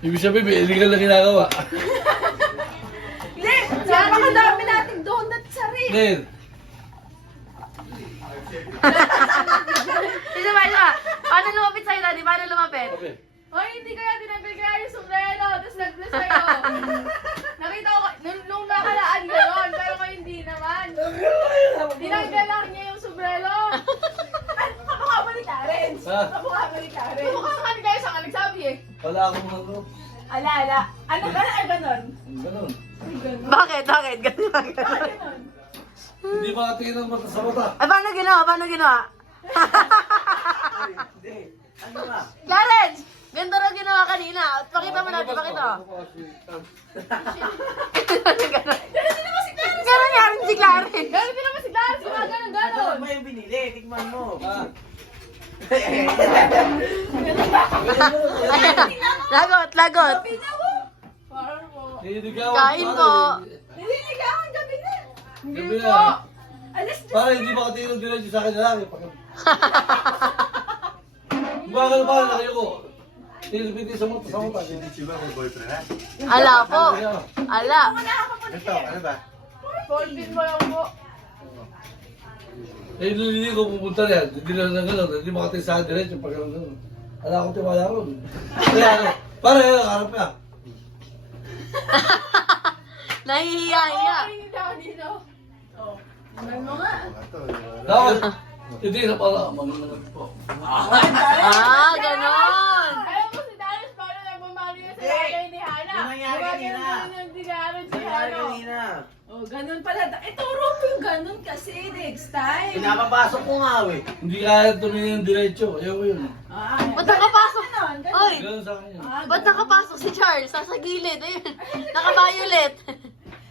Ibig sabihin, may illegal na ginagawa. Len, napakadami nating donut sa rin. Len, Isa ba? Paano lumapit sa'yo, Daddy? Paano lumapit? okay. Hoy, hindi kaya tinanggal kaya yung sombrero, tapos nag-bless sa'yo. Nakita ko, nung nakalaan gano'n, pero ngayon hindi naman. Tinanggal lang niya yung sombrero. Kamukha ba ni Karen? Ha? Kamukha ba ni Karen? Kamukha ka ni Karen, saan ka nagsabi eh. Wala akong ano. Ala, ala. Ano gano'n? Ay, gano'n. Ganun. Ay, gano'n. Bakit? Bakit? Ganun ba? Ay, gano'n. Hindi makatingin ng mata sa mata. Ay, paano ginawa? Paano ginawa? Ano ba? Clarence! Ganda raw ginawa kanina. Pakita mo natin, pakita mo. Gano'n nga rin si Clarence. Gano'n din naman si Clarence, mga gano'n, Ano gano'n. ba yung binili? Tikman mo. Ah, Lagot, lagot. Parang po. nililigawan. Kain po. Nililigawan gabi na. Hindi Gabi po. na. Alas 10. Para hindi makatingin ng diretso sa akin na lang. Bakit ba nakayo ko? Nilipiti sa mata sa mata. Si ba may boyfriend ha? Ala po. Ala. Ito, ano ba? 14 mo lang po. Eh, nililigo ko pupunta na yan. Hindi na lang gano'n. Hindi makatingin sa akin diretso pag gano'n. Wala akong tiwala ron. Kaya ano, para yan, harap niya. Nahihiya-hiya. Oo, hindi ako dito. Oo. Ano mo nga? Mga to, Dapat, hindi na pala. Magandang po. Ah, ganon. Ayaw mo si Darius, paano nagmamali na sa Eh, bagay ni Hana? yung nangyari kanina. Gumagano yung digaran si Nangyari Hana. kanina. Oh, ganun pala. Ituro mo yung ganun kasi next time. Pinapapasok ko nga eh. Hindi kaya tumingin ng diretso. Ayaw ko yun. Ah, Ba't nakapasok? Ganon, ganon. Oy, Ganun sa akin yun. ba't nakapasok si Charles? Sa gilid. Ayun. Naka-violet.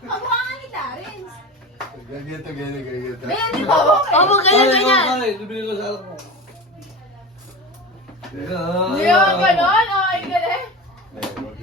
Ang mukha nga ni Clarence. Ganito, ganito. Benny po. Oh, mo ganyan, ganyan. Pare, bibili ko sa alam ko. Hindi ako ganon. Oh, ay galing. Huwag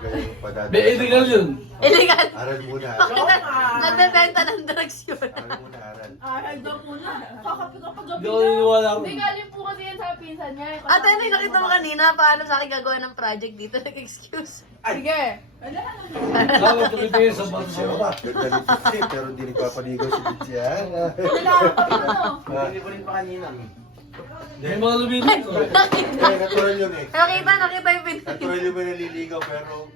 kayong padadala. Be, illegal yun. Illegal. Aral muna. Bakit nagbebenta ng drugs yun? Aral muna, aral. Aral daw muna. Kakapit kapag gabi Hindi ako naniniwala ko. Hindi galing po kasi yan sa pinsan niya. Ate, ano yung nakita mo kanina? Paano sa akin gagawa ng project dito? Nag-excuse. Sige. Wala na. Dapat tumitingin sa mata sa mata. Ganda ni Bitsi, pero hindi nagpapaligaw si Bitsi ha. Wala pa ano. Hindi ko rin pa kanina. May mga lumilip ko. Natural yun eh. Nakita yung video. Natural yung may naliligaw, pero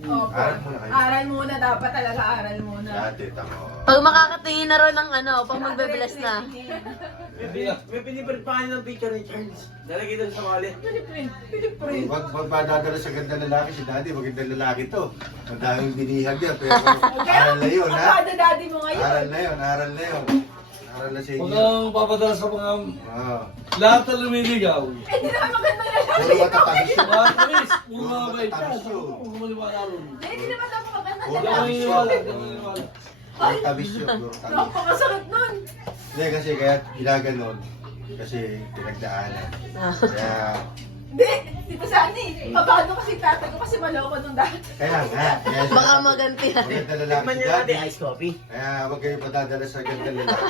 Opo. aral muna kayo. Aral muna. Dapat talaga aral muna. Dati, tamo. Pag makakatingin na ron ng ano, pag magbe-bless na. May piniprint pa kanina ng picture ni Charles. Nalagay doon sa wallet. Piniprint. Piniprint. Wag madadala sa ganda lalaki si Daddy, magandang lalaki to. Ang daming binihag yan, pero aral na yun ha. Ang daddy mo ngayon. Aral na yun, aral na yun. Aral na sa Huwag inyo. kang papadala sa mga Oo. lahat na lumiligaw. Eh, di naman maganda na lang. Puro matatabis yun. Mga tamis, puro mga bait siya. Tamis yun. Huwag mo maniwala ron. Eh, di naman ako maganda Huwag Huwag na kang lang. maniniwala. Huwag kang maniniwala. Puro tabis yun, puro tabis. Napakasarap nun. Hindi kasi kaya ginaganon. Kasi pinagdaanan. Kaya, Hindi. Dito sa ani. Kabado kasi tatay ko kasi maloko nung dati. kaya nga. Kaya siya- Baka magantihan. Maganda lalaki Tikman si niyo natin Daddy. ice coffee. Kaya huwag kayo padadala sa ganda lalaki.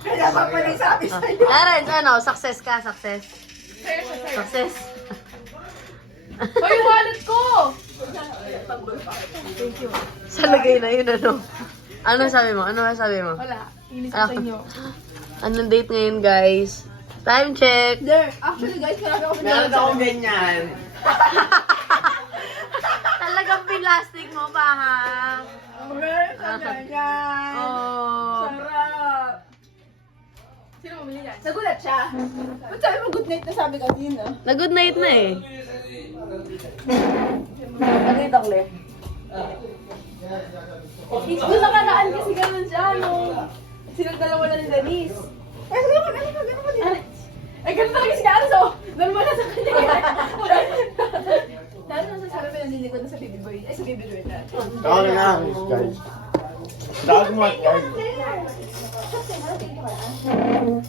Kaya pa pala yung sabi sa'yo. Clarence, ano, success ka, success. Success. Hoy, wallet ko! Sa lagay na yun, ano? Ano sabi mo? Ano sabi mo? Wala. Inis ko sa inyo. Anong date ngayon, guys? Time check. There. Actually guys, marami ako Meron akong ganyan. Talagang pinlastic mo pa, ha? Meron ka ganyan. Oh. Sarap. Sino bumili yan? Nagulat siya. Ba't sabi mo good night na sabi kanina? Na-good night na eh. Ano yung takle? Doon nakaraan kasi ganun siya, no? Silang dalawa na ni Denise. Eh, sige ka, ganun ka din. Eh, ganun talaga si Ganso. Normal na sa kanya. Lalo na sa sarap yung nililikod na sa baby boy. Ay, sa baby boy na. Ako na nga, guys. Tawag mo at guys.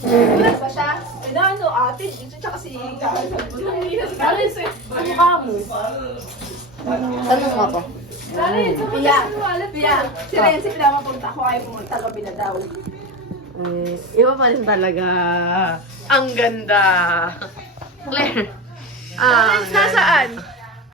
Gulat ba siya? Eh, na ano, ate, ito tsaka si Ganso. Nangihingi si Ganso eh. Ang mukha mo. Tanong mo ako. Pia, Pia. Si Renzi pinapapunta ko, ayaw pumunta gabi na daw. Iba pa rin talaga. Ang ganda. Claire. Ah, Nasaan?